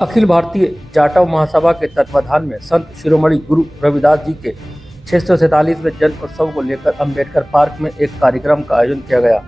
अखिल भारतीय जाटव महासभा के तत्वाधान में संत शिरोमणि गुरु रविदास जी के 647वें जन्म उत्सव को लेकर अंबेडकर पार्क में एक कार्यक्रम का आयोजन किया गया।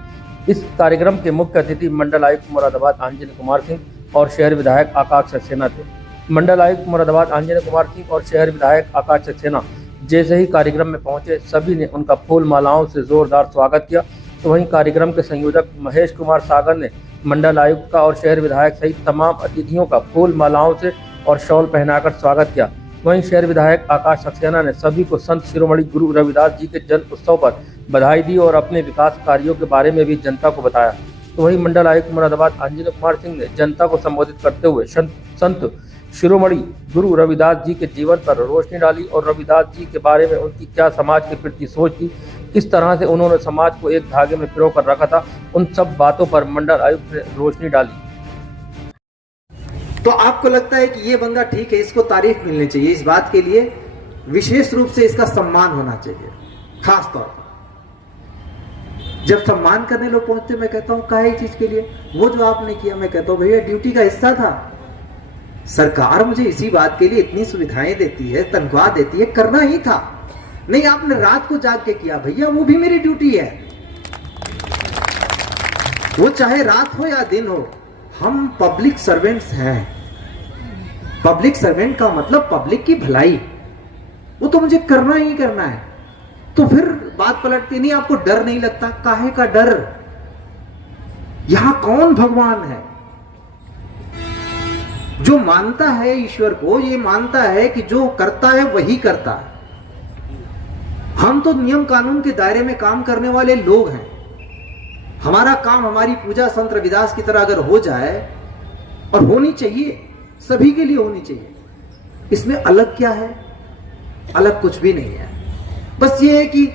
इस कार्यक्रम के मुख्य अतिथि मंडल आयुक्त मुरादाबाद आंजनेय कुमार सिंह और शहर विधायक आकाश सक्सेना थे। मंडल आयुक्त मुरादाबाद आंजनेय कुमार सिंह और शहर विधायक आकाश सक्सेना जैसे ही कार्यक्रम में पहुंचे, सभी ने उनका फूल मालाओं से जोरदार स्वागत किया। तो वहीं कार्यक्रम के संयोजक महेश कुमार सागर ने मंडल आयुक्त का और शहर विधायक सहित तमाम अतिथियों का फूल मालाओं से और शॉल पहनाकर स्वागत किया। वहीं शहर विधायक आकाश सक्सेना ने सभी को संत शिरोमणि गुरु रविदास जी के जन्म उत्सव पर बधाई दी और अपने विकास कार्यों के बारे में भी जनता को बताया। तो वहीं मंडल आयुक्त मुरादाबाद आंजनेय कुमार सिंह ने जनता को संबोधित करते हुए संत शिरोमणि गुरु रविदास जी के जीवन पर रोशनी डाली और रविदास जी के बारे में उनकी क्या समाज के प्रति सोच थी, किस तरह से उन्होंने समाज को एक धागे में पिरो कर रखा था, उन सब बातों पर मंडल आयुक्त ने रोशनी डाली। तो आपको लगता है कि ये बंदा ठीक है, इसको तारीफ मिलनी चाहिए, इस बात के लिए विशेष रूप से इसका सम्मान होना चाहिए। खास तौर पर जब सम्मान करने लोग पहुंचते, मैं कहता हूं काहे चीज के लिए, वो जो आपने किया, मैं कहता हूं भैया ड्यूटी का हिस्सा था। सरकार मुझे इसी बात के लिए इतनी सुविधाएं देती है, तनख्वाह देती है, करना ही था। नहीं, आपने रात को जाग के किया भैया, वो भी मेरी ड्यूटी है। वो चाहे रात हो या दिन हो, हम पब्लिक सर्वेंट्स हैं। पब्लिक सर्वेंट का मतलब पब्लिक की भलाई, वो तो मुझे करना ही करना है। तो फिर बात पलटती नहीं, आपको डर नहीं लगता? काहे का डर? यहां कौन भगवान है? जो मानता है ईश्वर को, ये मानता है कि जो करता है वही करता है। हम तो नियम कानून के दायरे में काम करने वाले लोग हैं। हमारा काम, हमारी पूजा संत रविदास की तरह अगर हो जाए, और होनी चाहिए, सभी के लिए होनी चाहिए, इसमें अलग क्या है? अलग कुछ भी नहीं है। बस ये है कि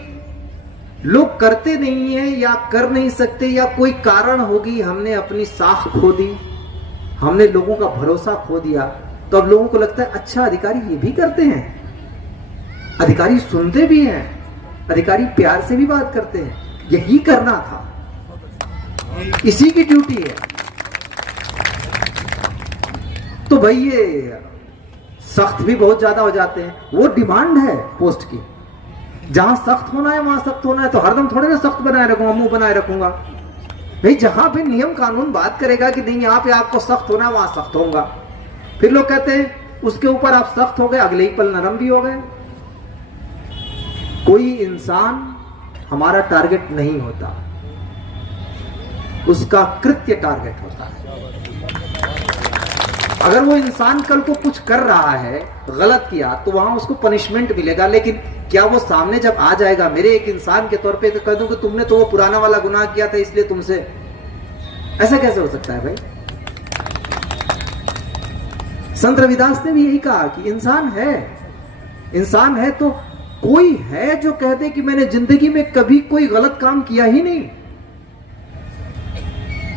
लोग करते नहीं है या कर नहीं सकते, या कोई कारण होगी, हमने अपनी साख खो दी, हमने लोगों का भरोसा खो दिया। तो अब लोगों को लगता है अच्छा अधिकारी ये भी करते हैं, अधिकारी सुनते भी हैं, अधिकारी प्यार से भी बात करते हैं। यही करना था, इसी की ड्यूटी है। तो भाई ये सख्त भी बहुत ज्यादा हो जाते हैं, वो डिमांड है पोस्ट की। जहां सख्त होना है वहां सख्त होना है, तो हरदम थोड़े ना सख्त बनाए रखूंगा, मुंह बनाए रखूंगा। भाई जहां पे नियम कानून बात करेगा कि नहीं यहां पे आपको सख्त होना है, वहां सख्त होगा। फिर लोग कहते हैं उसके ऊपर आप सख्त हो गए, अगले ही पल नरम भी हो गए। कोई इंसान हमारा टारगेट नहीं होता, उसका कृत्य टारगेट होता है। अगर वो इंसान कल को कुछ कर रहा है, गलत किया, तो वहां उसको पनिशमेंट मिलेगा। लेकिन क्या वो सामने जब आ जाएगा, मेरे एक इंसान के तौर पे कह दूं कि तुमने तो वो पुराना वाला गुनाह किया था इसलिए तुमसे, ऐसा कैसे हो सकता है भाई? संत रविदास ने भी यही कहा कि इंसान है, इंसान है तो कोई है जो कह दे कि मैंने जिंदगी में कभी कोई गलत काम किया ही नहीं।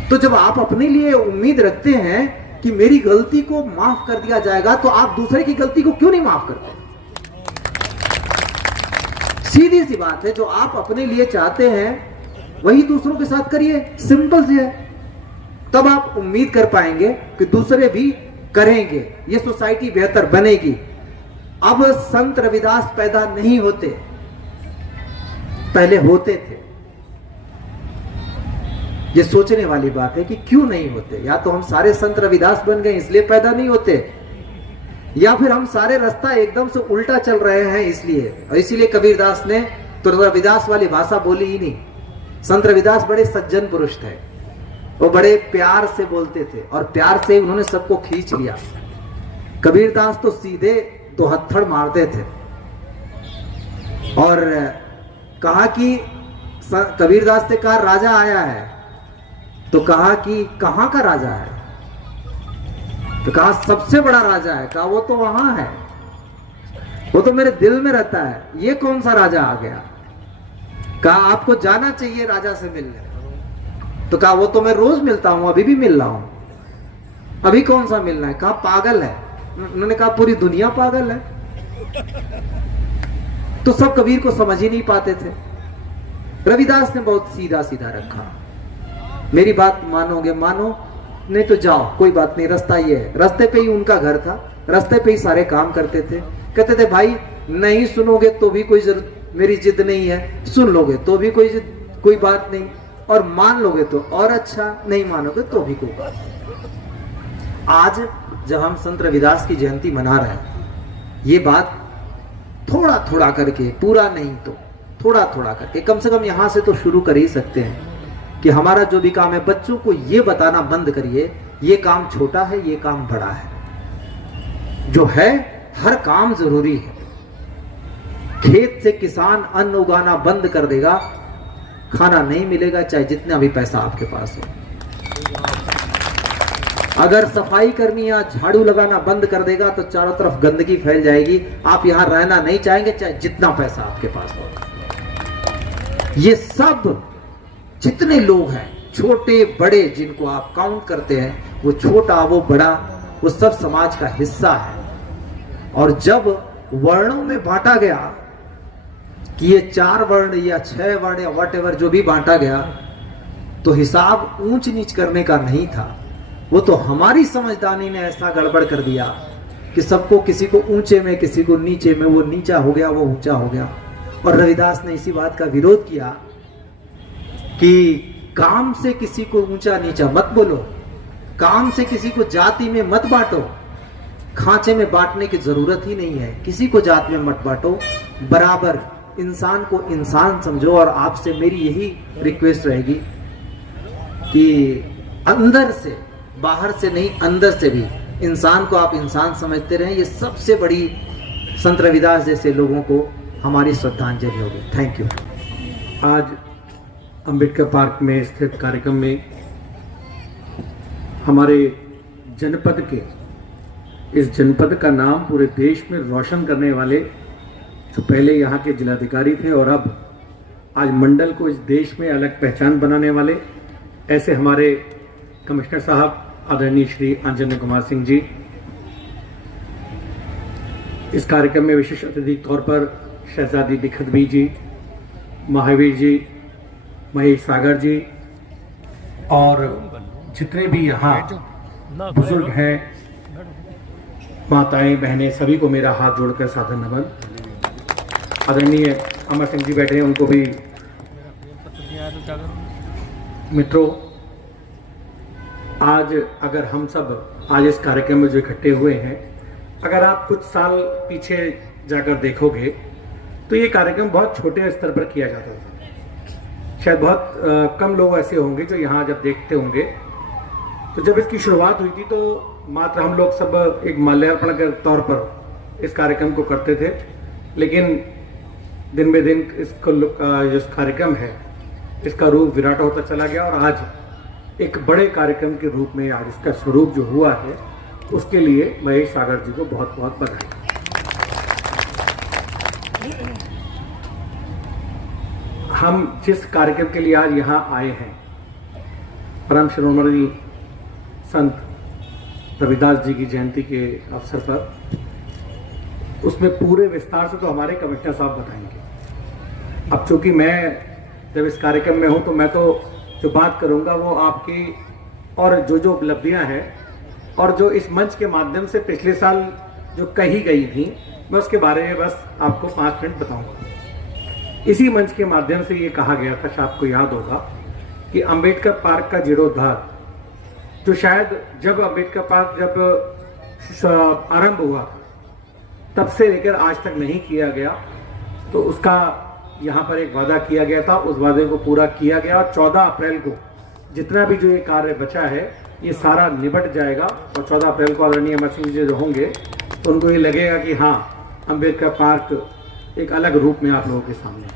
तो जब आप अपने लिए उम्मीद रखते हैं कि मेरी गलती को माफ कर दिया जाएगा, तो आप दूसरे की गलती को क्यों नहीं माफ करते? सीधी सी बात है, जो आप अपने लिए चाहते हैं वही दूसरों के साथ करिए, सिंपल सी है। तब आप उम्मीद कर पाएंगे कि दूसरे भी करेंगे, ये सोसाइटी बेहतर बनेगी। अब संत रविदास पैदा नहीं होते, पहले होते थे। ये सोचने वाली बात है कि क्यों नहीं होते। या तो हम सारे संत रविदास बन गए इसलिए पैदा नहीं होते, या फिर हम सारे रास्ता एकदम से उल्टा चल रहे हैं इसलिए। और इसीलिए कबीरदास ने तो रविदास वाली भाषा बोली ही नहीं। संत रविदास बड़े सज्जन पुरुष थे, वो बड़े प्यार से बोलते थे और प्यार से उन्होंने सबको खींच लिया। कबीरदास तो सीधे दो हत्थड़ मारते थे और कहा कि कबीरदास से कहा राजा आया है, तो कहा कि कहां का राजा है? तो कहा सबसे बड़ा राजा है। कहा वो तो वहां है, वो तो मेरे दिल में रहता है, ये कौन सा राजा आ गया? कहा आपको जाना चाहिए राजा से मिलने। तो कहा वो तो मैं रोज मिलता हूं, अभी भी मिल रहा हूं। अभी कौन सा मिलना है? कहा पागल है। उन्होंने कहा पूरी दुनिया पागल है। तो सब कबीर को समझ ही नहीं पाते थे। रविदास ने बहुत सीधा सीधा रखा, मेरी बात मानोगे मानो, नहीं तो जाओ, कोई बात नहीं, रास्ता ये है। रास्ते पे ही उनका घर था, रास्ते पे ही सारे काम करते थे। कहते थे भाई नहीं सुनोगे तो भी कोई जरूरत, मेरी जिद नहीं है, सुन लोगे तो भी कोई बात नहीं, और मान लोगे तो और अच्छा, नहीं मानोगे तो भी कोई बात नहीं। आज जब हम संत रविदास की जयंती मना रहे हैं, ये बात थोड़ा थोड़ा करके, पूरा नहीं तो थोड़ा थोड़ा करके, कम से कम यहां से तो शुरू कर ही सकते हैं कि हमारा जो भी काम है, बच्चों को ये बताना बंद करिए ये काम छोटा है, ये काम बड़ा है। जो है हर काम जरूरी है। खेत से किसान अन्न उगाना बंद कर देगा, खाना नहीं मिलेगा, चाहे जितना भी पैसा आपके पास हो। अगर सफाई कर्मी या झाड़ू लगाना बंद कर देगा तो चारों तरफ गंदगी फैल जाएगी, आप यहां रहना नहीं चाहेंगे, चाहे जितना पैसा आपके पास हो। ये सब जितने लोग हैं, छोटे बड़े, जिनको आप काउंट करते हैं, वो छोटा वो बड़ा, वो सब समाज का हिस्सा है। और जब वर्णों में बांटा गया कि ये 4 वर्ण या 6 वर्ण या व्हाटएवर जो भी बांटा गया, तो हिसाब ऊंच नीच करने का नहीं था। वो तो हमारी समझदारी ने ऐसा गड़बड़ कर दिया कि सबको, किसी को ऊंचे में, किसी को नीचे में, वो नीचा हो गया, वो ऊंचा हो गया। और रविदास ने इसी बात का विरोध किया कि काम से किसी को ऊंचा नीचा मत बोलो, काम से किसी को जाति में मत बांटो, खांचे में बांटने की जरूरत ही नहीं है, किसी को जात में मत बांटो, बराबर इंसान को इंसान समझो। और आपसे मेरी यही रिक्वेस्ट रहेगी कि अंदर से, बाहर से नहीं, अंदर से भी इंसान को आप इंसान समझते रहें। ये सबसे बड़ी संत रविदास जैसे लोगों को हमारी श्रद्धांजलि होगी। Thank you. आज अंबेडकर पार्क में स्थित कार्यक्रम में हमारे जनपद के, इस जनपद का नाम पूरे देश में रोशन करने वाले, जो पहले यहाँ के जिलाधिकारी थे और अब आज मंडल को इस देश में अलग पहचान बनाने वाले, ऐसे हमारे कमिश्नर साहब आदरणीय श्री आंजनेय कुमार सिंह जी, इस कार्यक्रम में विशेष अतिथि के तौर पर शहजादी बिखदवी जी, महावीर जी, महेश सागर जी और जितने भी यहाँ बुजुर्ग हैं, माताएं बहनें, सभी को मेरा हाथ जोड़कर सादर नमन। आदरणीय अमर सिंह जी बैठे हैं, उनको भी। मित्रों, आज अगर हम सब आज इस कार्यक्रम में जो इकट्ठे हुए हैं, अगर आप कुछ साल पीछे जाकर देखोगे तो ये कार्यक्रम बहुत छोटे स्तर पर किया जाता था। शायद बहुत कम लोग ऐसे होंगे जो यहाँ जब देखते होंगे। तो जब इसकी शुरुआत हुई थी तो मात्र हम लोग सब एक माल्यार्पण के तौर पर इस कार्यक्रम को करते थे, लेकिन दिन ब दिन इसको जो कार्यक्रम है इसका रूप विराट होता चला गया और आज एक बड़े कार्यक्रम के रूप में आज इसका स्वरूप जो हुआ है, उसके लिए महेश सागर जी को बहुत बहुत बधाई। हम जिस कार्यक्रम के लिए आज यहाँ आए हैं, परम शिरोमणि संत रविदास जी की जयंती के अवसर पर, उसमें पूरे विस्तार से तो हमारे कमिश्नर साहब बताएंगे। अब चूंकि मैं जब इस कार्यक्रम में हूँ तो मैं तो जो बात करूँगा वो आपकी और जो उपलब्धियाँ हैं और जो इस मंच के माध्यम से पिछले साल जो कही गई थी, मैं उसके बारे में बस आपको 5 मिनट बताऊँगा। इसी मंच के माध्यम से ये कहा गया था, शायद आपको याद होगा, कि अंबेडकर पार्क का जीर्णोद्धार, जो शायद जब अंबेडकर पार्क जब आरंभ हुआ तब से लेकर आज तक नहीं किया गया, तो उसका यहाँ पर एक वादा किया गया था, उस वादे को पूरा किया गया और 14 अप्रैल को जितना भी जो ये कार्य बचा है ये सारा निबट जाएगा। और 14 अप्रैल को आदरणीय अमर सिंह जी जो होंगे तो उनको ये लगेगा कि हाँ, अंबेडकर पार्क एक अलग रूप में आप लोगों के सामने